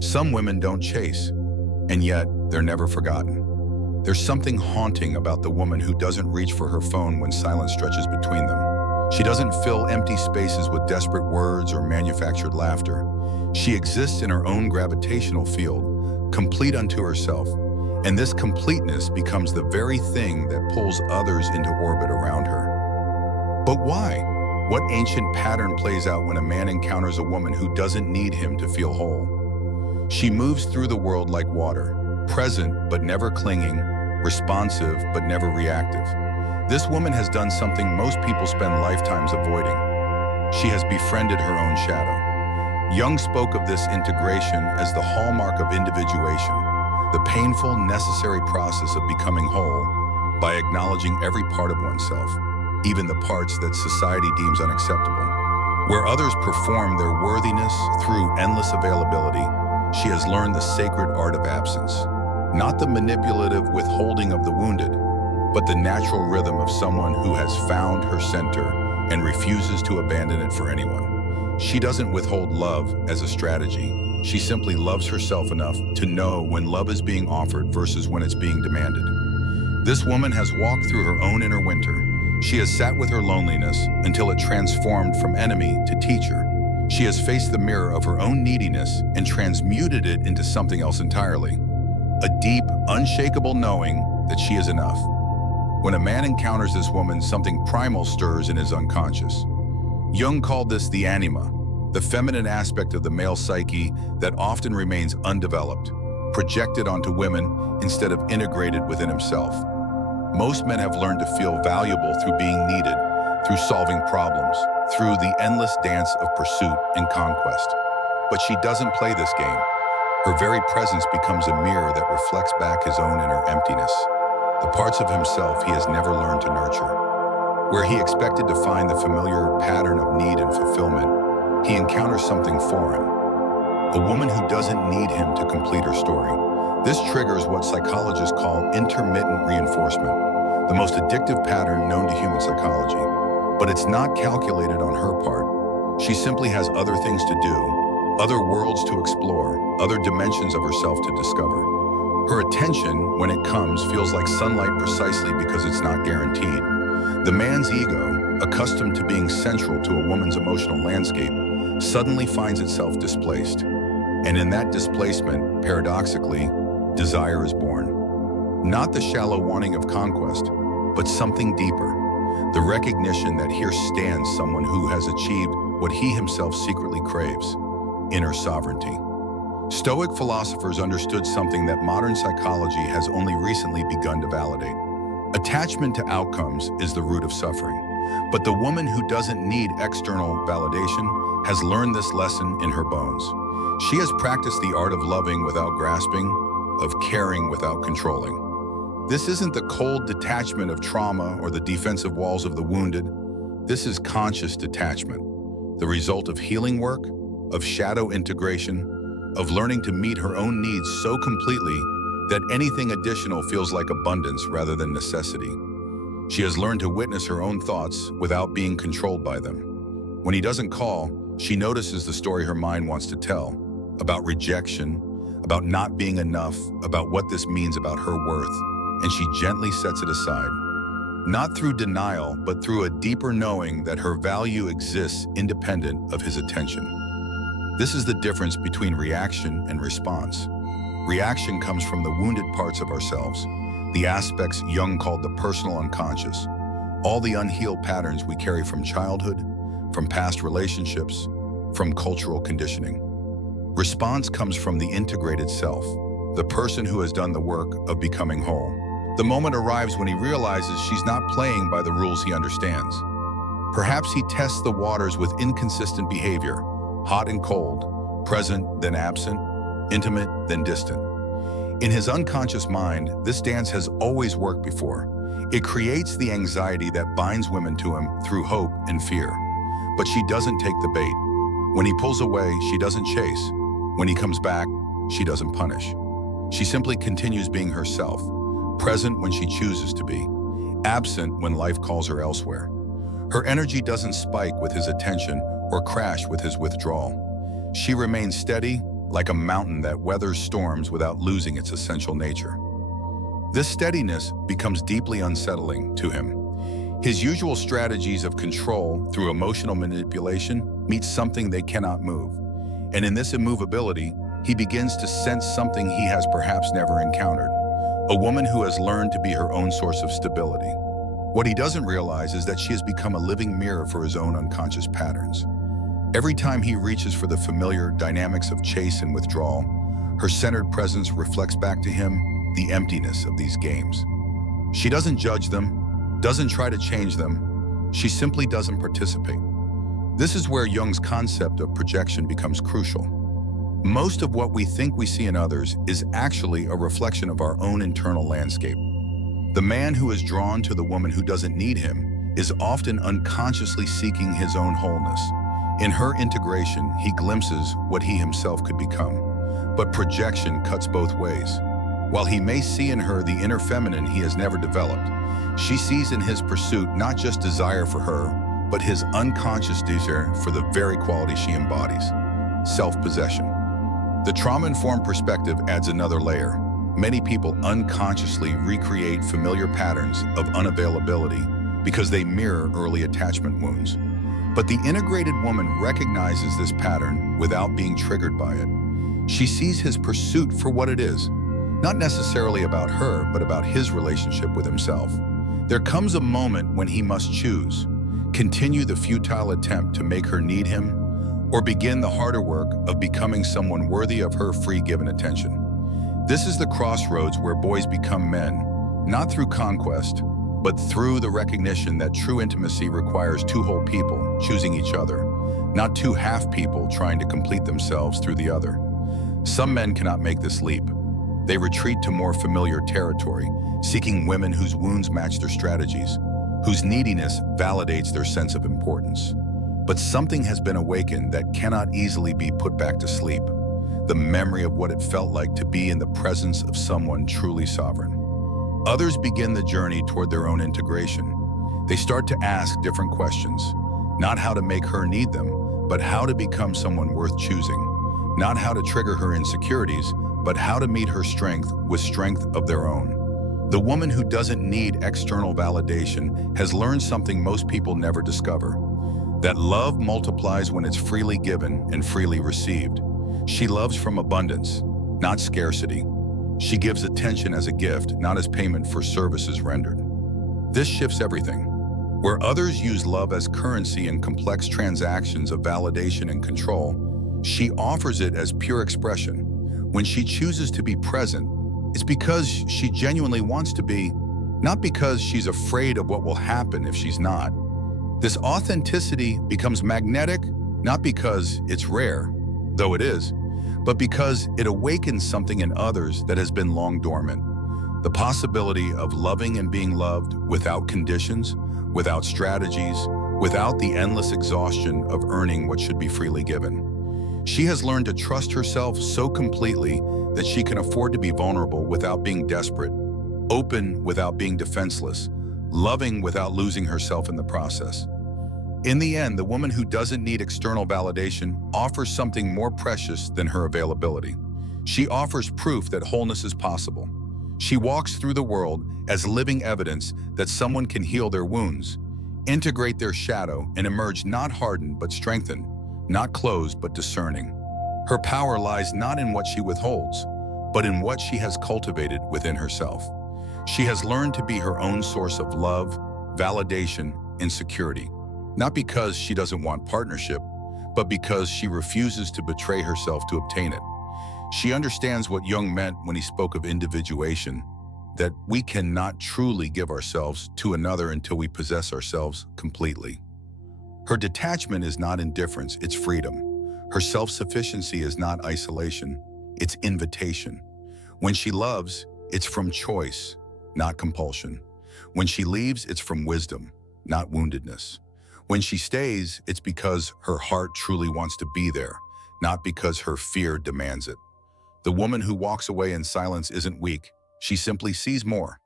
Some women don't chase, and yet they're never forgotten. There's something haunting about the woman who doesn't reach for her phone when silence stretches between them. She doesn't fill empty spaces with desperate words or manufactured laughter. She exists in her own gravitational field, complete unto herself, and this completeness becomes the very thing that pulls others into orbit around her. But why? What ancient pattern plays out when a man encounters a woman who doesn't need him to feel whole? She moves through the world like water, present but never clinging, responsive but never reactive. This woman has done something most people spend lifetimes avoiding. She has befriended her own shadow. Jung spoke of this integration as the hallmark of individuation, the painful, necessary process of becoming whole by acknowledging every part of oneself, even the parts that society deems unacceptable. Where others perform their worthiness through endless availability, she has learned the sacred art of absence, not the manipulative withholding of the wounded, but the natural rhythm of someone who has found her center and refuses to abandon it for anyone. She doesn't withhold love as a strategy. She simply loves herself enough to know when love is being offered versus when it's being demanded. This woman has walked through her own inner winter. She has sat with her loneliness until it transformed from enemy to teacher. She has faced the mirror of her own neediness and transmuted it into something else entirely. A deep, unshakable knowing that she is enough. When a man encounters this woman, something primal stirs in his unconscious. Jung called this the anima, the feminine aspect of the male psyche that often remains undeveloped, projected onto women instead of integrated within himself. Most men have learned to feel valuable through being needed, through solving problems, through the endless dance of pursuit and conquest. But she doesn't play this game. Her very presence becomes a mirror that reflects back his own inner emptiness, the parts of himself he has never learned to nurture. Where he expected to find the familiar pattern of need and fulfillment, he encounters something foreign. A woman who doesn't need him to complete her story. This triggers what psychologists call intermittent reinforcement, the most addictive pattern known to human psychology. But it's not calculated on her part. She simply has other things to do, other worlds to explore, other dimensions of herself to discover. Her attention, when it comes, feels like sunlight precisely because it's not guaranteed. The man's ego, accustomed to being central to a woman's emotional landscape, suddenly finds itself displaced. And in that displacement, paradoxically, desire is born. Not the shallow wanting of conquest, but something deeper. The recognition that here stands someone who has achieved what he himself secretly craves, inner sovereignty. Stoic philosophers understood something that modern psychology has only recently begun to validate. Attachment to outcomes is the root of suffering, but the woman who doesn't need external validation has learned this lesson in her bones. She has practiced the art of loving without grasping, of caring without controlling. This isn't the cold detachment of trauma or the defensive walls of the wounded. This is conscious detachment, the result of healing work, of shadow integration, of learning to meet her own needs so completely that anything additional feels like abundance rather than necessity. She has learned to witness her own thoughts without being controlled by them. When he doesn't call, she notices the story her mind wants to tell, about rejection, about not being enough, about what this means about her worth, and she gently sets it aside. Not through denial, but through a deeper knowing that her value exists independent of his attention. This is the difference between reaction and response. Reaction comes from the wounded parts of ourselves, the aspects Jung called the personal unconscious, all the unhealed patterns we carry from childhood, from past relationships, from cultural conditioning. Response comes from the integrated self, the person who has done the work of becoming whole. The moment arrives when he realizes she's not playing by the rules he understands. Perhaps he tests the waters with inconsistent behavior, hot and cold, present then absent, intimate then distant. In his unconscious mind, this dance has always worked before. It creates the anxiety that binds women to him through hope and fear. But she doesn't take the bait. When he pulls away, she doesn't chase. When he comes back, she doesn't punish. She simply continues being herself, present when she chooses to be, absent when life calls her elsewhere. Her energy doesn't spike with his attention or crash with his withdrawal. She remains steady, like a mountain that weathers storms without losing its essential nature. This steadiness becomes deeply unsettling to him. His usual strategies of control through emotional manipulation meet something they cannot move. And in this immovability, he begins to sense something he has perhaps never encountered. A woman who has learned to be her own source of stability. What he doesn't realize is that she has become a living mirror for his own unconscious patterns. Every time he reaches for the familiar dynamics of chase and withdrawal, her centered presence reflects back to him the emptiness of these games. She doesn't judge them, doesn't try to change them, she simply doesn't participate. This is where Jung's concept of projection becomes crucial. Most of what we think we see in others is actually a reflection of our own internal landscape. The man who is drawn to the woman who doesn't need him is often unconsciously seeking his own wholeness. In her integration, he glimpses what he himself could become. But projection cuts both ways. While he may see in her the inner feminine he has never developed, she sees in his pursuit not just desire for her, but his unconscious desire for the very quality she embodies, self-possession. The trauma-informed perspective adds another layer. Many people unconsciously recreate familiar patterns of unavailability because they mirror early attachment wounds. But the integrated woman recognizes this pattern without being triggered by it. She sees his pursuit for what it is, not necessarily about her, but about his relationship with himself. There comes a moment when he must choose, continue the futile attempt to make her need him, or begin the harder work of becoming someone worthy of her free given attention. This is the crossroads where boys become men, not through conquest, but through the recognition that true intimacy requires two whole people choosing each other, not two half people trying to complete themselves through the other. Some men cannot make this leap. They retreat to more familiar territory, seeking women whose wounds match their strategies, whose neediness validates their sense of importance. But something has been awakened that cannot easily be put back to sleep. The memory of what it felt like to be in the presence of someone truly sovereign. Others begin the journey toward their own integration. They start to ask different questions, not how to make her need them, but how to become someone worth choosing, not how to trigger her insecurities, but how to meet her strength with strength of their own. The woman who doesn't need external validation has learned something most people never discover, that love multiplies when it's freely given and freely received. She loves from abundance, not scarcity. She gives attention as a gift, not as payment for services rendered. This shifts everything. Where others use love as currency in complex transactions of validation and control, she offers it as pure expression. When she chooses to be present, it's because she genuinely wants to be, not because she's afraid of what will happen if she's not. This authenticity becomes magnetic, not because it's rare, though it is, but because it awakens something in others that has been long dormant. The possibility of loving and being loved without conditions, without strategies, without the endless exhaustion of earning what should be freely given. She has learned to trust herself so completely that she can afford to be vulnerable without being desperate, open without being defenseless, loving without losing herself in the process. In the end, the woman who doesn't need external validation offers something more precious than her availability. She offers proof that wholeness is possible. She walks through the world as living evidence that someone can heal their wounds, integrate their shadow, and emerge not hardened but strengthened, not closed but discerning. Her power lies not in what she withholds, but in what she has cultivated within herself. She has learned to be her own source of love, validation, and security. Not because she doesn't want partnership, but because she refuses to betray herself to obtain it. She understands what Jung meant when he spoke of individuation, that we cannot truly give ourselves to another until we possess ourselves completely. Her detachment is not indifference, it's freedom. Her self-sufficiency is not isolation, it's invitation. When she loves, it's from choice, not compulsion. When she leaves, it's from wisdom, not woundedness. When she stays, it's because her heart truly wants to be there, not because her fear demands it. The woman who walks away in silence isn't weak. She simply sees more.